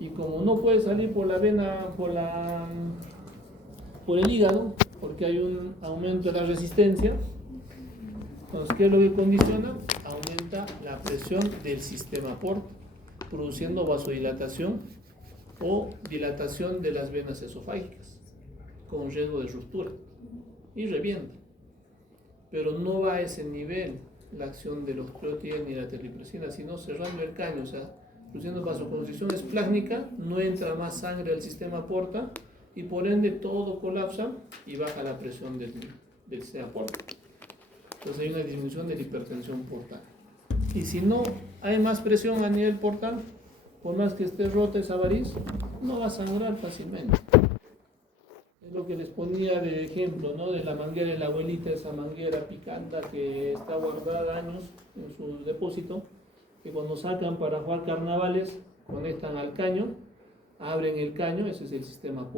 Y como no puede salir por la vena, por el hígado, porque hay un aumento de la resistencia, entonces, ¿qué es lo que condiciona? Aumenta la presión del sistema porta, produciendo vasodilatación o dilatación de las venas esofágicas, con riesgo de ruptura, y revienta. Pero no va a ese nivel la acción de los clotides ni la terlipresina, sino cerrando el caño, o sea, produciendo vasoconstricción esplácnica, no entra más sangre al sistema porta y por ende todo colapsa y baja la presión del sistema porta. Entonces hay una disminución de la hipertensión portal. Y si no hay más presión a nivel portal, por más que esté rota esa variz, no va a sangrar fácilmente. Es lo que les ponía de ejemplo, ¿no? De la manguera de la abuelita, esa manguera picanta que está guardada años en su depósito, que cuando sacan para jugar carnavales, conectan al caño, abren el caño, ese es el sistema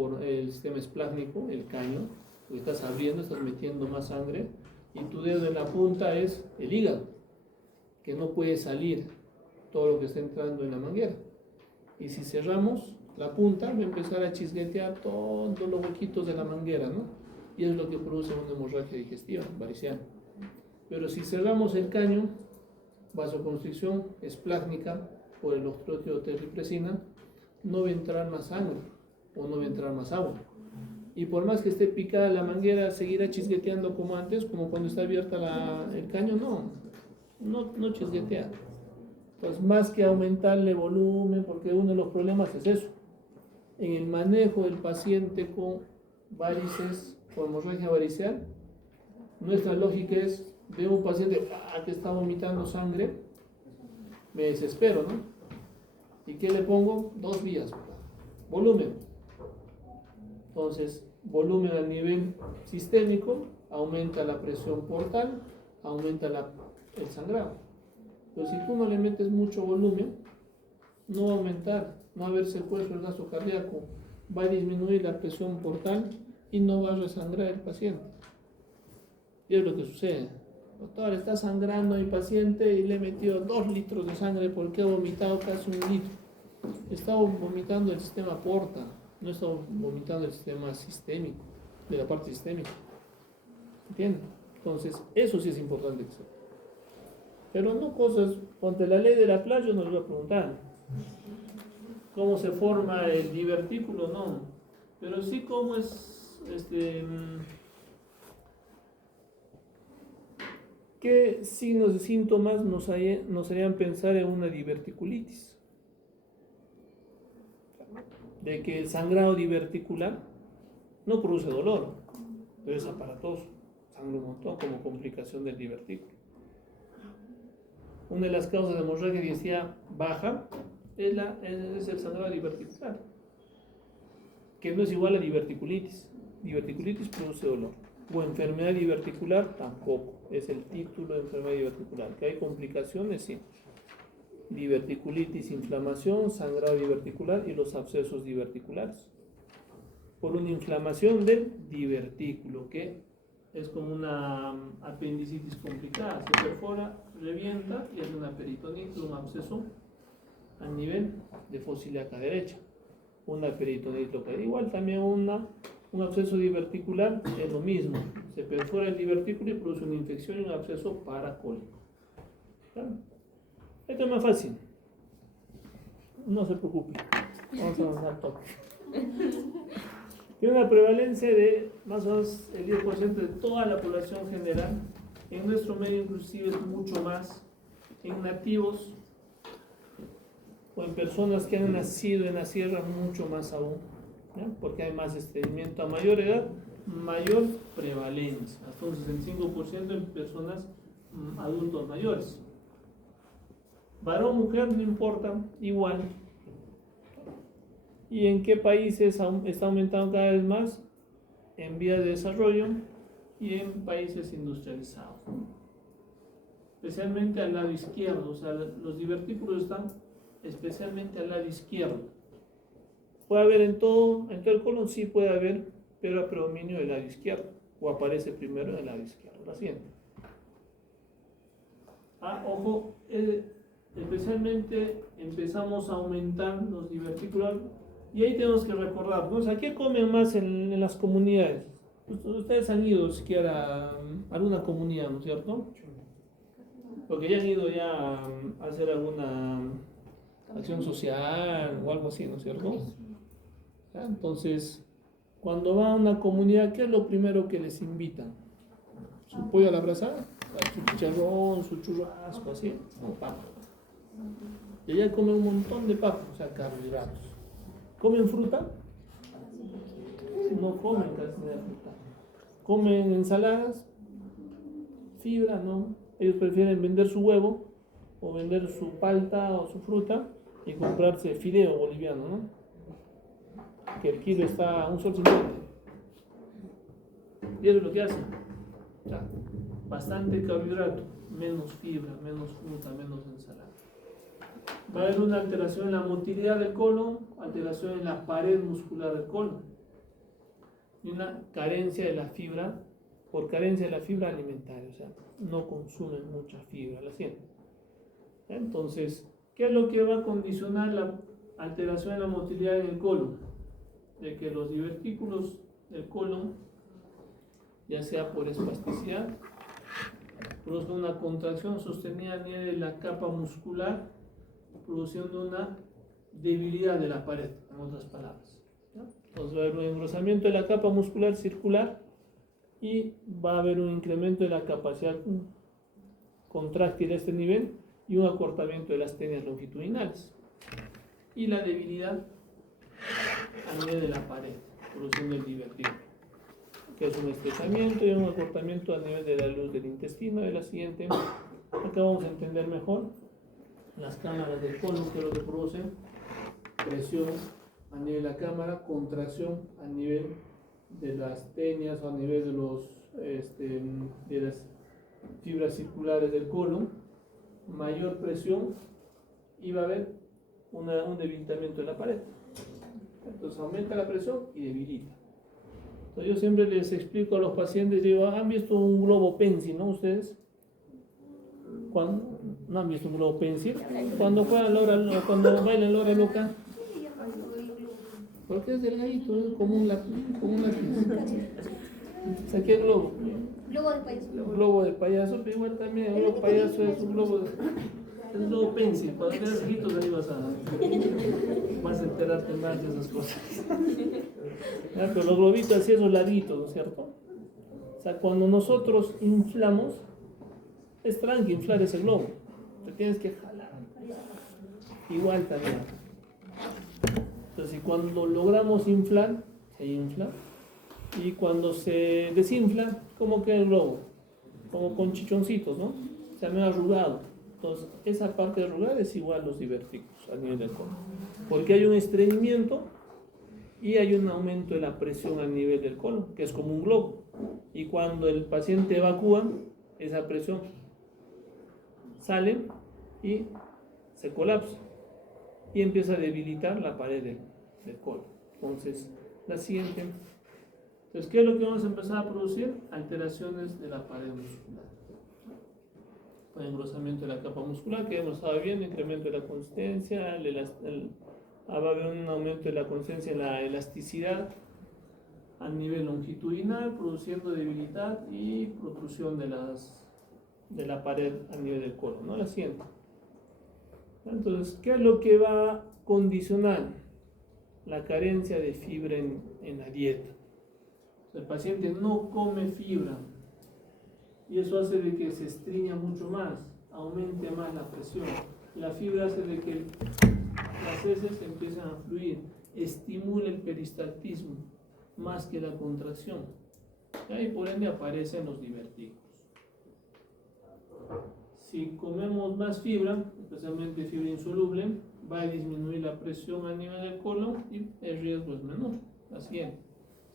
esplásmico, el caño, lo estás abriendo, estás metiendo más sangre, y tu dedo en la punta es el hígado, que no puede salir todo lo que está entrando en la manguera. Y si cerramos la punta, va a empezar a chisguetear todos los huequitos de la manguera, ¿no? Y es lo que produce una hemorragia digestiva, variciana. Pero si cerramos el caño, vasoconstricción esplásmica por el octrótido de terlipresina, no va a entrar más sangre o no va a entrar más agua. Y por más que esté picada la manguera, seguirá chisgueteando como antes, como cuando está abierta el caño, no chisguetea. Entonces, más que aumentarle volumen, porque uno de los problemas es eso. En el manejo del paciente con varices, con hemorragia varicial, nuestra lógica es, veo un paciente que está vomitando sangre, me desespero, ¿no? ¿Y qué le pongo? 2 vías. Volumen. Entonces, volumen a nivel sistémico, aumenta la presión portal, aumenta el sangrado. Pero si tú no le metes mucho volumen, no va a aumentar, no va a haber secuestro del gasto cardíaco, va a disminuir la presión portal y no va a resangrar el paciente. Y es lo que sucede. Doctor, está sangrando mi paciente y le he metido 2 litros de sangre porque ha vomitado casi 1 litro. Está vomitando el sistema porta, no está vomitando el sistema sistémico, de la parte sistémica. ¿Entienden? Entonces, eso sí es importante que sepa. Pero no cosas, ante la ley de la playa yo no les voy a preguntar cómo se forma el divertículo, no. Pero sí cómo es, qué signos y síntomas nos harían pensar en una diverticulitis. De que el sangrado diverticular no produce dolor, pero es aparatoso, sangra un montón como complicación del divertículo. Una de las causas de hemorragia digestiva baja es el sangrado diverticular, que no es igual a diverticulitis. Diverticulitis produce dolor. O enfermedad diverticular tampoco. Es el título de enfermedad diverticular. Que hay complicaciones, sí. Diverticulitis, inflamación, sangrado diverticular y los abscesos diverticulares. Por una inflamación del divertículo, que es como una apendicitis complicada. Se perfora, revienta y es una peritonitis, un absceso a nivel de fosa ilíaca derecha. Una peritonitis local. Igual también un absceso diverticular es lo mismo. Se perfora el divertículo y produce una infección y un absceso paracólico. ¿Claro? Esto es más fácil. No se preocupe. Vamos a avanzar todo. Tiene una prevalencia de más o menos el 10% de toda la población general. En nuestro medio inclusive es mucho más. En nativos o en personas que han nacido en la sierra mucho más aún, ¿ya? Porque hay más estreñimiento a mayor edad, mayor prevalencia, hasta un 65% en personas adultos mayores. Varón, mujer, no importa, igual. ¿Y en qué países está aumentando cada vez más? En vías de desarrollo y en países industrializados. Especialmente al lado izquierdo, o sea, los divertículos están especialmente al lado izquierdo. Puede haber en todo el colon, sí puede haber, pero a predominio del lado izquierdo, o aparece primero en el lado izquierdo. La siguiente. Ojo, especialmente empezamos a aumentar los divertículos y ahí tenemos que recordar, ¿no? O sea, ¿qué comen más en las comunidades? Ustedes han ido siquiera a alguna comunidad, ¿no es cierto? Porque ya han ido ya a hacer alguna acción social o algo así, ¿no es cierto? ¿Ya? Entonces, cuando van a una comunidad, ¿qué es lo primero que les invitan? ¿Su pollo a la brasa? Su chicharrón, su churrasco, así, o papa. Y allá comen un montón de papas, o sea, carbohidratos. ¿Comen fruta? No comen casi nada de fruta. ¿Comen ensaladas? Fibra, ¿no? Ellos prefieren vender su huevo o vender su palta o su fruta y comprarse fideo boliviano, ¿no? Que el kilo está a $1.50. Y eso es lo que hacen. O sea, bastante carbohidrato, menos fibra, menos fruta, menos ensalada. Va a haber una alteración en la motilidad del colon, alteración en la pared muscular del colon y una carencia de la fibra, por carencia de la fibra alimentaria, o sea, no consumen mucha fibra, la sienten. Entonces, ¿qué es lo que va a condicionar la alteración en la motilidad en el colon? De que los divertículos del colon, ya sea por espasticidad, produzcan una contracción sostenida a nivel de la capa muscular, produciendo una debilidad de la pared, en otras palabras. ¿Ya? Entonces va a haber un engrosamiento de la capa muscular circular y va a haber un incremento de la capacidad contráctil a este nivel y un acortamiento de las tenias longitudinales y la debilidad a nivel de la pared, produciendo el divertículo, que es un estrechamiento y un acortamiento a nivel de la luz del intestino. De la siguiente, acá vamos a entender mejor las cámaras del colon, que es lo que produce presión a nivel de la cámara, contracción a nivel de las tenias o a nivel de de las fibras circulares del colon, mayor presión y va a haber un debilitamiento de la pared. Entonces aumenta la presión y debilita. Entonces yo siempre les explico a los pacientes, digo, ¿han visto un globo pencil, no ustedes? ¿Cuándo? ¿No han visto un globo pencil? Cuando juegan cuando bailan la hora loca. Porque es delgadito, ¿no? Como un lápiz. Saqué el globo. Globo de payaso. Globo de payaso, pero igual también el globo payaso es un globo pencil. Cuando eres riquito ahí vas a enterarte más de esas cosas. ¿Ya? Pero los globitos así esos larguitos, ¿no es cierto? O sea, cuando nosotros inflamos, es tranqui inflar ese globo. Te tienes que jalar. Igual también. Entonces, cuando logramos inflar, se infla. Y cuando se desinfla, como que el globo, como con chichoncitos, ¿no? Se ha arrugado. Entonces, esa parte arrugada es igual a los divertículos a nivel del colon. Porque hay un estreñimiento y hay un aumento de la presión a nivel del colon, que es como un globo. Y cuando el paciente evacúa, esa presión sale y se colapsa y empieza a debilitar la pared del colon. Entonces, la siguiente. Entonces, ¿qué es lo que vamos a empezar a producir? Alteraciones de la pared muscular. El engrosamiento de la capa muscular, que hemos estado viendo, incremento de la consistencia, va a haber un aumento de la consistencia en la elasticidad a nivel longitudinal, produciendo debilidad y protrusión de la pared a nivel del colon, ¿no? La siguiente. Entonces, ¿qué es lo que va a condicionar la carencia de fibra en la dieta? El paciente no come fibra y eso hace de que se estriña mucho más, aumente más la presión. La fibra hace de que las heces empiezan a fluir, estimula el peristaltismo más que la contracción. Y por ende aparecen los divertículos. Si comemos más fibra, especialmente fibra insoluble, va a disminuir la presión a nivel del colon y el riesgo es menor. Así es.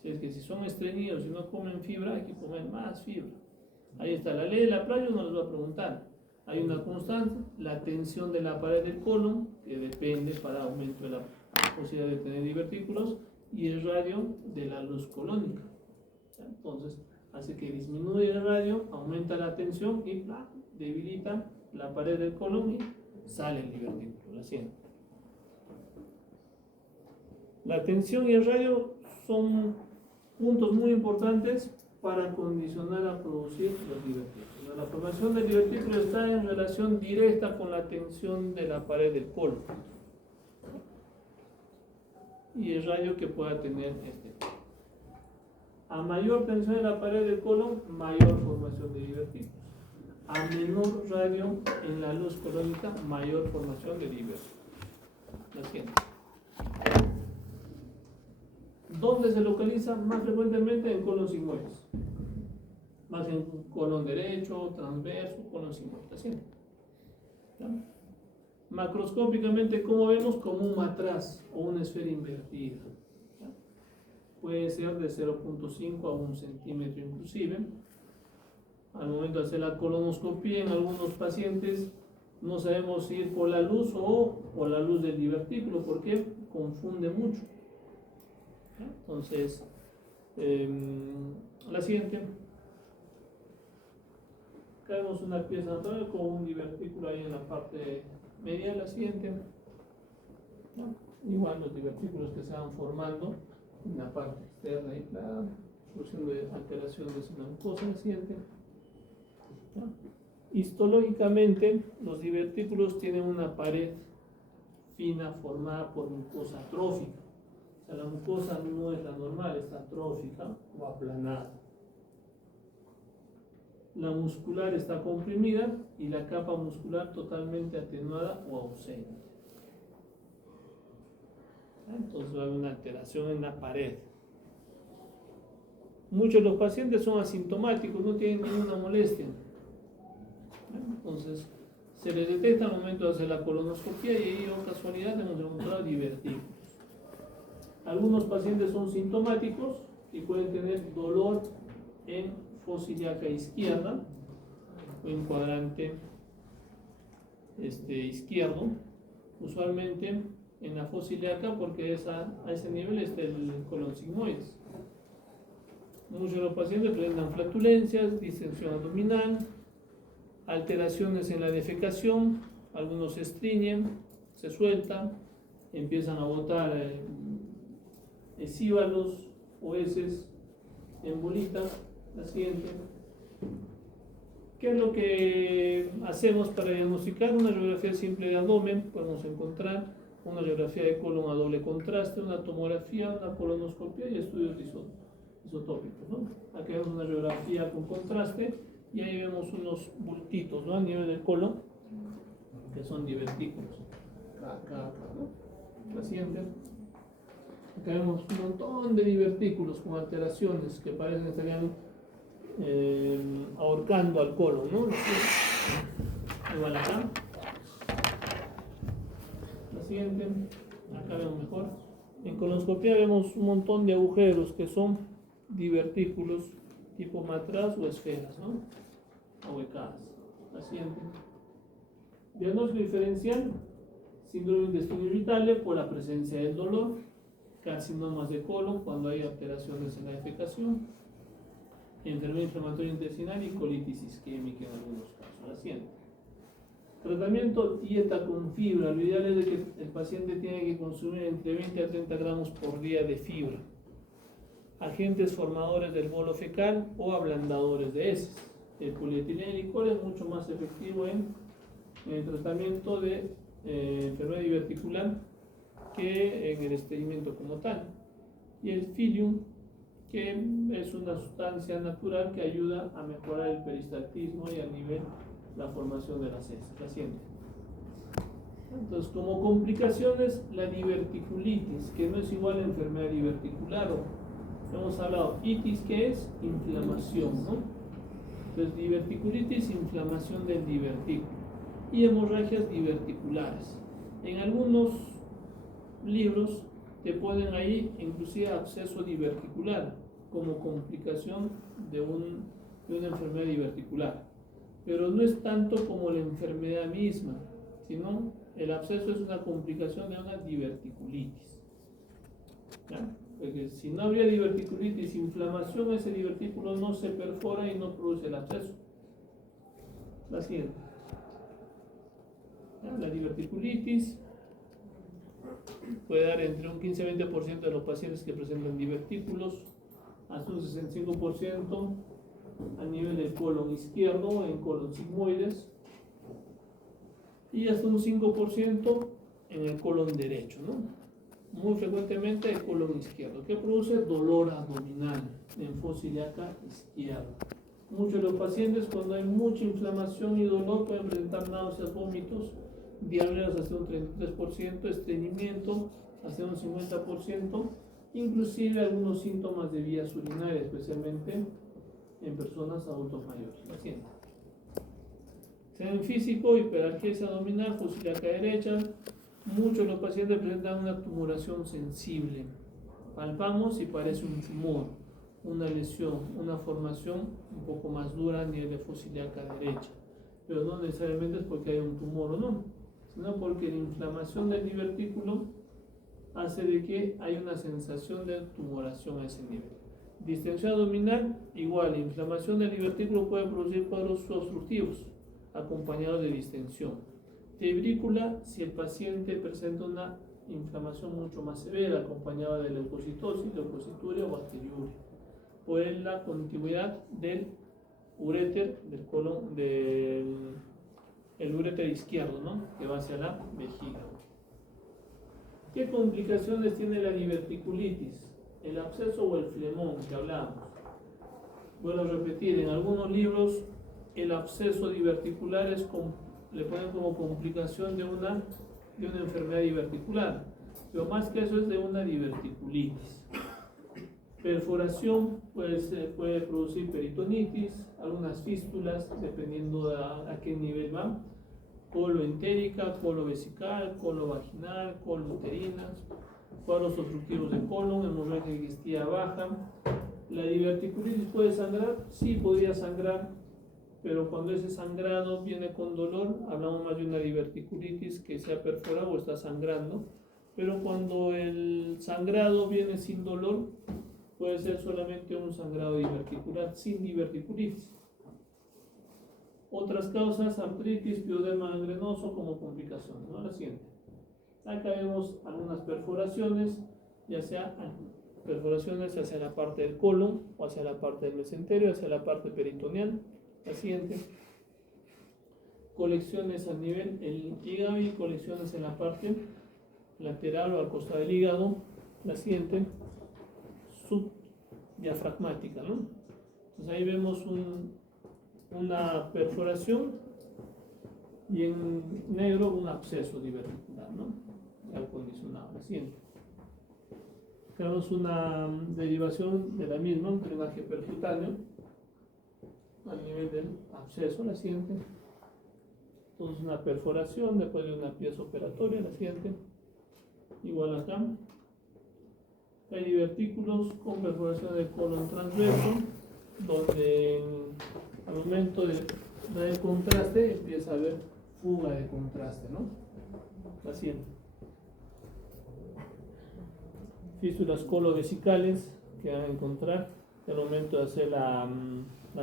Es que si son estreñidos y no comen fibra, hay que comer más fibra. Ahí está, la ley de la playa no les va a preguntar. Hay una constante, la tensión de la pared del colon, que depende para aumento de la posibilidad de tener divertículos, y el radio de la luz colónica. Entonces, hace que disminuye el radio, aumenta la tensión y debilita la pared del colon y sale el divertículo. La siguiente. La tensión y el radio son puntos muy importantes para condicionar a producir los divertículos. La formación del divertículo está en relación directa con la tensión de la pared del colon y el radio que pueda tener este. A mayor tensión en la pared del colon, mayor formación de divertículos. A menor radio en la luz colónica, mayor formación de divertículos. La siguiente. ¿Dónde se localiza? Más frecuentemente en colon sigmoides. Más en colon derecho, transverso, colon sigmoide. La siguiente. ¿Ya? Macroscópicamente, ¿cómo vemos? Como un matraz o una esfera invertida. ¿Ya? Puede ser de 0.5 a 1 centímetro inclusive. Al momento de hacer la colonoscopia en algunos pacientes no sabemos si ir por la luz o por la luz del divertículo porque confunde mucho. ¿Ya? Entonces, la siguiente. Acá vemos una pieza natural con un divertículo ahí en la parte media. La siguiente. ¿Ya? Igual los divertículos que se van formando en la parte externa y la producción de alteraciones en la mucosa. La siguiente. ¿Ya? Histológicamente, los divertículos tienen una pared fina formada por mucosa atrófica. O sea, la mucosa no es la normal, está atrófica o aplanada. La muscular está comprimida y la capa muscular totalmente atenuada o ausente. Entonces va a haber una alteración en la pared. Muchos de los pacientes son asintomáticos, no tienen ninguna molestia. Entonces se les detecta al momento de hacer la colonoscopia y ahí, por casualidad, hemos encontrado divertículos. Algunos pacientes son sintomáticos y pueden tener dolor en fosa ilíaca izquierda o en cuadrante izquierdo, usualmente en la fosa ilíaca porque a ese nivel está el colon sigmoides. Muchos de los pacientes presentan flatulencias, distensión abdominal, alteraciones en la defecación, algunos se estreñen, se sueltan, empiezan a botar esíbalos o heces en bolitas. La siguiente. ¿Qué es lo que hacemos para diagnosticar? Una radiografía simple de abdomen, podemos encontrar una radiografía de colon a doble contraste, una tomografía, una colonoscopia y estudios isotópicos, ¿no? Aquí vemos una radiografía con contraste y ahí vemos unos bultitos, ¿no? A nivel del colon, que son divertículos. Acá, ¿no? La siguiente. Acá vemos un montón de divertículos con alteraciones que parecen que estarían ahorcando al colon, ¿no? Igual acá. La siguiente. Acá vemos mejor. En colonoscopia vemos un montón de agujeros que son divertículos tipo matraz o esferas, ¿no? Ahuecadas. La siguiente. Diagnóstico diferencial: síndrome de intestino irritable por la presencia del dolor, carcinomas de colon cuando hay alteraciones en la defecación, enfermedad inflamatoria intestinal y colitis isquémica en algunos casos. La siguiente. Tratamiento: dieta con fibra. Lo ideal es de que el paciente tiene que consumir entre 20 a 30 gramos por día de fibra. Agentes formadores del bolo fecal o ablandadores de heces. El polietilenglicol es mucho más efectivo en el tratamiento de enfermedad diverticular que en el estreñimiento como tal. Y el psyllium, que es una sustancia natural que ayuda a mejorar el peristaltismo y a nivel la formación de las heces. La siguiente. Entonces, como complicaciones, la diverticulitis, que no es igual a enfermedad diverticular. Hemos hablado, itis, que es inflamación, ¿no? Entonces, diverticulitis, inflamación del divertículo. Y hemorragias diverticulares. En algunos libros te ponen ahí inclusive absceso diverticular como complicación de una enfermedad diverticular, pero no es tanto como la enfermedad misma, sino el absceso es una complicación de una diverticulitis. ¿Ya? Porque si no habría diverticulitis, inflamación, ese divertículo no se perfora y no produce el absceso. La siguiente. ¿Ya? La diverticulitis puede dar entre un 15-20% de los pacientes que presentan divertículos, hasta un 65% a nivel del colon izquierdo, en colon sigmoides, y hasta un 5% en el colon derecho, ¿no? Muy frecuentemente el colon izquierdo, que produce dolor abdominal en fosa ilíaca izquierda. Muchos de los pacientes, cuando hay mucha inflamación y dolor, pueden presentar náuseas, vómitos, diarreas hasta un 33%, estreñimiento hasta un 50%, inclusive algunos síntomas de vías urinarias, especialmente en personas adultos mayores. Pacientes. Examen físico, hiperalgesia abdominal, fosa ilíaca derecha. Muchos de los pacientes presentan una tumoración sensible. Palpamos y parece un tumor, una lesión, una formación un poco más dura a nivel de fosa ilíaca derecha. Pero no necesariamente es porque hay un tumor o no, sino porque la inflamación del divertículo hace de que hay una sensación de tumoración a ese nivel. Distensión abdominal, igual, la inflamación del divertículo puede producir cuadros obstructivos acompañados de distensión. Febrícula, si el paciente presenta una inflamación mucho más severa acompañada de leucocitosis, leucocituria o bacteriuria, o en la continuidad del uréter, del colon, el uréter izquierdo, ¿no? Que va hacia la vejiga. ¿Qué complicaciones tiene la diverticulitis? ¿El absceso o el flemón que hablamos? Vuelvo a repetir, en algunos libros el absceso diverticular le ponen como complicación de una enfermedad diverticular, pero más que eso es de una diverticulitis. Perforación puede producir peritonitis, algunas fístulas, dependiendo de a qué nivel va, coloentérica, colovesical, colovvaginal, colouterinas, cuadros obstructivos de colon, hemorragia digestiva baja. ¿La diverticulitis puede sangrar? Sí, podría sangrar, pero cuando ese sangrado viene con dolor, hablamos más de una diverticulitis que se ha perforado o está sangrando, pero cuando el sangrado viene sin dolor, puede ser solamente un sangrado diverticular sin diverticulitis. Otras causas, artritis, pioderma gangrenoso como complicación, ¿no? La siguiente. Acá vemos algunas perforaciones, ya sea perforaciones hacia la parte del colon o hacia la parte del mesenterio, hacia la parte peritoneal. La siguiente. Colecciones a nivel del hígado y colecciones en la parte lateral o al costado del hígado. La siguiente. Subdiafragmática, ¿no? Entonces ahí vemos una perforación y en negro un absceso diverticular, ¿no? Ya condicionado. La siguiente. Tenemos una derivación de la misma, un drenaje percutáneo a nivel del absceso. La siguiente. Entonces una perforación después de una pieza operatoria. La siguiente. Igual acá. Hay divertículos con perforación del colon transverso, donde al momento de dar el contraste empieza a haber fuga de contraste, ¿no? La siguiente. Fístulas colovesicales que van a encontrar al momento de hacer la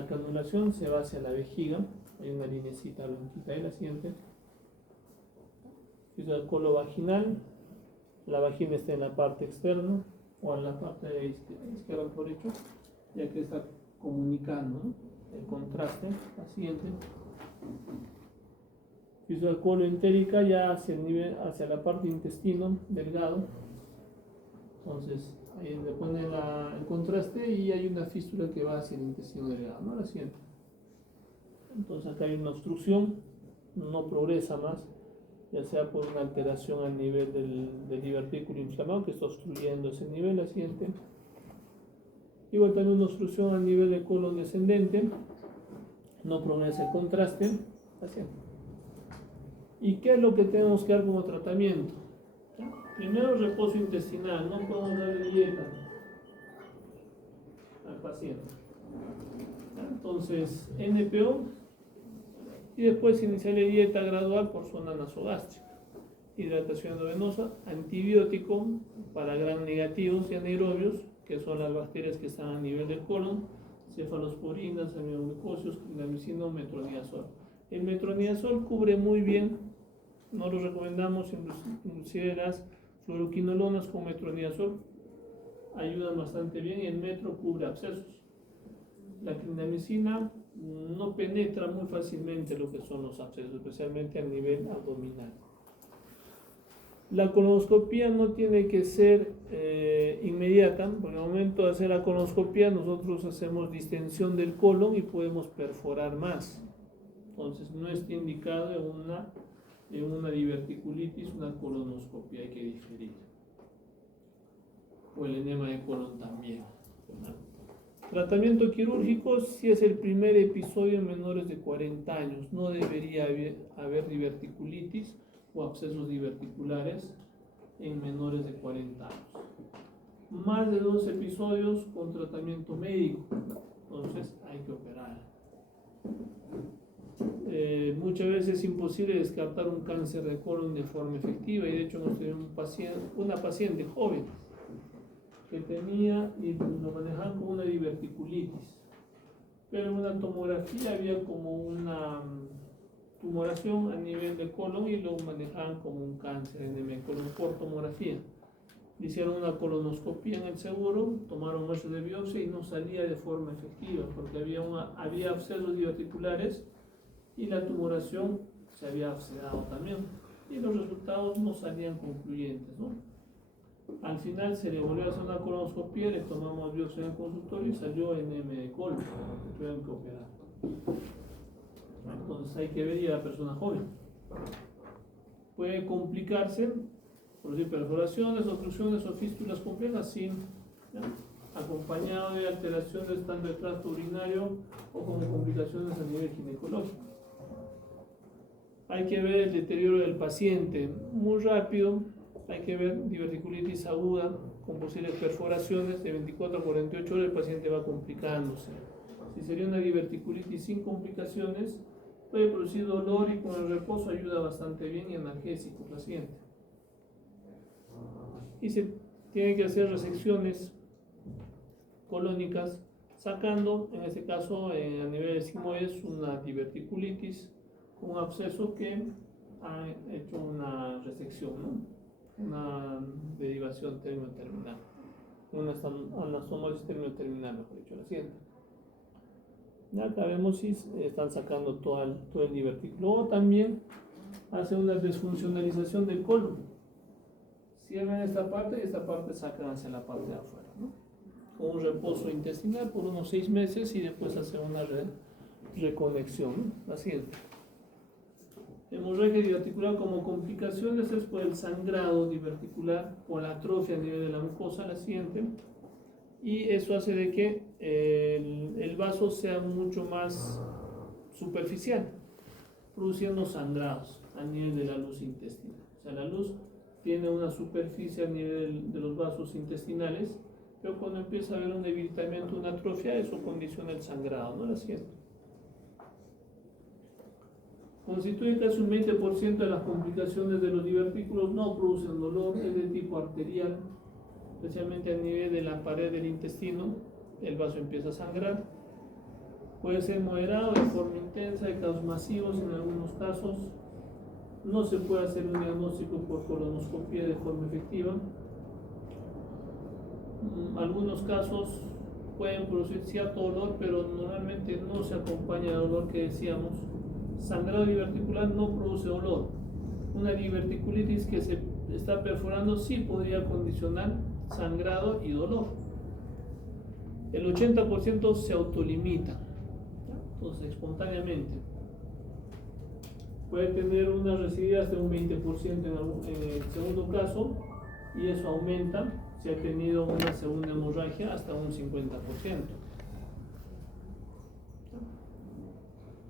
canulación, se va hacia la vejiga. Hay una linecita blanquita ahí. La siguiente. Fístula colovaginal, la vagina está en la parte externa o en la parte izquierda, por hecho, ya que está comunicando, ¿no? El contraste. La siguiente. Fístula coloentérica ya hacia el nivel, hacia la parte intestino delgado. Entonces ahí le pone el contraste y hay una fístula que va hacia el intestino delgado, ¿no? La siguiente. Entonces acá hay una obstrucción, no progresa más, ya sea por una alteración al nivel del divertículo inflamado que está obstruyendo ese nivel. La siguiente. Igual también una obstrucción al nivel del colon descendente, no progresa el contraste. La siguiente. ¿Y qué es lo que tenemos que dar como tratamiento? Primero, reposo intestinal, no podemos darle dieta al paciente. Entonces, NPO y después iniciarle dieta gradual por zona nasogástrica. Hidratación endovenosa, antibiótico para gram negativos y anaerobios, que son las bacterias que están a nivel del colon, cefalosporinas, aminoglucósidos, clindamicina o metronidazol. El metronidazol cubre muy bien No lo recomendamos, inclusive las fluoroquinolonas con metronidazol ayudan bastante bien y el metro cubre abscesos. La clindamicina no penetra muy fácilmente lo que son los abscesos, especialmente a nivel abdominal. La colonoscopía no tiene que ser inmediata, porque al momento de hacer la colonoscopía nosotros hacemos distensión del colon y podemos perforar más. Entonces no está indicado en una diverticulitis una colonoscopia, hay que diferir. O el enema de colon también. Tratamiento quirúrgico, si es el primer episodio en menores de 40 años, no debería haber diverticulitis o abscesos diverticulares en menores de 40 años. Más de 2 episodios con tratamiento médico, entonces hay que operar. Muchas veces es imposible descartar un cáncer de colon de forma efectiva y de hecho nos tenemos una paciente joven que tenía y lo manejaban como una diverticulitis, pero en una tomografía había como una tumoración a nivel de colon y lo manejaban como un cáncer en el colon por tomografía. Le hicieron una colonoscopia en el seguro, tomaron muestras de biopsia y no salía de forma efectiva porque había abscesos diverticulares y la tumoración se había abscedado también y los resultados no salían concluyentes, ¿no? Al final se le volvió a hacer una colonoscopia, le tomamos biopsia en el consultorio y salió enema de colon, tuvieron que operar. Entonces hay que ver y a la persona joven. Puede complicarse, producir perforaciones, obstrucciones o fístulas complejas sin, acompañado de alteraciones tanto del tracto urinario o como complicaciones a nivel ginecológico. Hay que ver el deterioro del paciente muy rápido, hay que ver diverticulitis aguda con posibles perforaciones de 24 a 48 horas, el paciente va complicándose. Si sería una diverticulitis sin complicaciones, puede producir dolor y con el reposo ayuda bastante bien y analgésico al paciente. Y se tienen que hacer resecciones colónicas, sacando, en este caso, a nivel de sigmoides, una diverticulitis, un absceso que ha hecho una resección, ¿no? Una derivación término-terminal, una anastomosis término-terminal, mejor dicho, la siguiente. Ya acá vemos si están sacando todo el divertículo. Luego también hace una desfuncionalización del colon. Cierran esta parte y esta parte sacan hacia la parte de afuera, ¿no? Con un reposo intestinal por unos 6 meses y después hace una reconexión, ¿no? La siguiente. Hemorragia diverticular como complicaciones es por el sangrado diverticular, por la atrofia a nivel de la mucosa, la siguiente. Y eso hace de que el vaso sea mucho más superficial, produciendo sangrados a nivel de la luz intestinal. O sea, la luz tiene una superficie a nivel de los vasos intestinales, pero cuando empieza a haber un debilitamiento, una atrofia, eso condiciona el sangrado, ¿no? La siguiente. Constituye casi un 20% de las complicaciones de los divertículos, no producen dolor, es de tipo arterial, especialmente a nivel de la pared del intestino, el vaso empieza a sangrar. Puede ser moderado, de forma intensa, de casos masivos en algunos casos. No se puede hacer un diagnóstico por colonoscopia de forma efectiva. Algunos casos pueden producir cierto dolor, pero normalmente no se acompaña de dolor que decíamos. Sangrado diverticular no produce dolor. Una diverticulitis que se está perforando sí podría condicionar sangrado y dolor. El 80% se autolimita, entonces espontáneamente. Puede tener una recidiva de un 20% en el segundo caso y eso aumenta si ha tenido una segunda hemorragia hasta un 50%.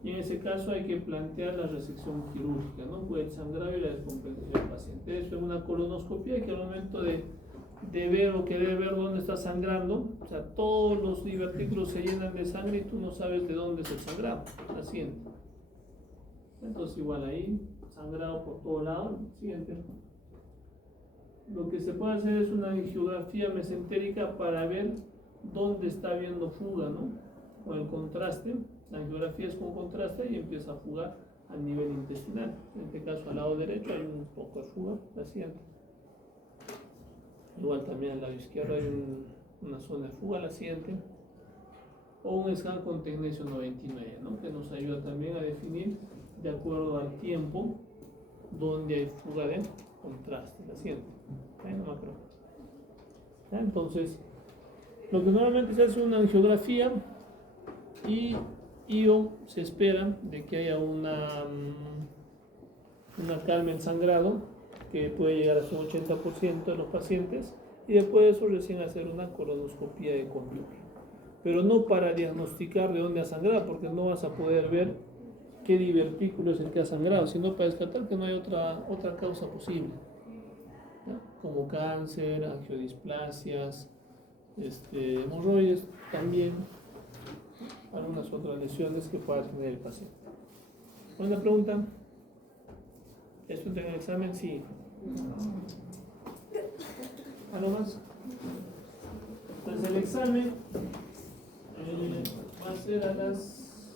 Y en ese caso hay que plantear la resección quirúrgica, ¿no? Puede sangrar y la descompensación del paciente. Eso es una colonoscopia que al momento de ver o querer ver dónde está sangrando, o sea, todos los divertículos se llenan de sangre y tú no sabes de dónde es el sangrado. La siguiente. Entonces igual ahí, sangrado por todo lado. Siguiente. Lo que se puede hacer es una angiografía mesentérica para ver dónde está habiendo fuga, ¿no? O el contraste. La angiografía es con contraste y empieza a fugar a nivel intestinal. En este caso, al lado derecho hay un poco de fuga, la siguiente. Igual también al lado izquierdo hay una zona de fuga, la siguiente. O un scan con tecnesio 99, ¿no? Que nos ayuda también a definir de acuerdo al tiempo donde hay fuga de contraste, la siguiente. No me acuerdo. Entonces, lo que normalmente se hace es una angiografía y se espera de que haya una calma en sangrado que puede llegar a un 80% de los pacientes, y después de eso recién hacer una colonoscopia de control. Pero no para diagnosticar de dónde ha sangrado, porque no vas a poder ver qué divertículo es el que ha sangrado, sino para descartar que no hay otra causa posible, ¿no? Como cáncer, angiodisplasias, hemorroides, también algunas otras lesiones que pueda tener el paciente. ¿Una pregunta? ¿Esto entra en el examen? Sí. ¿Algo más? Entonces el examen va a ser a las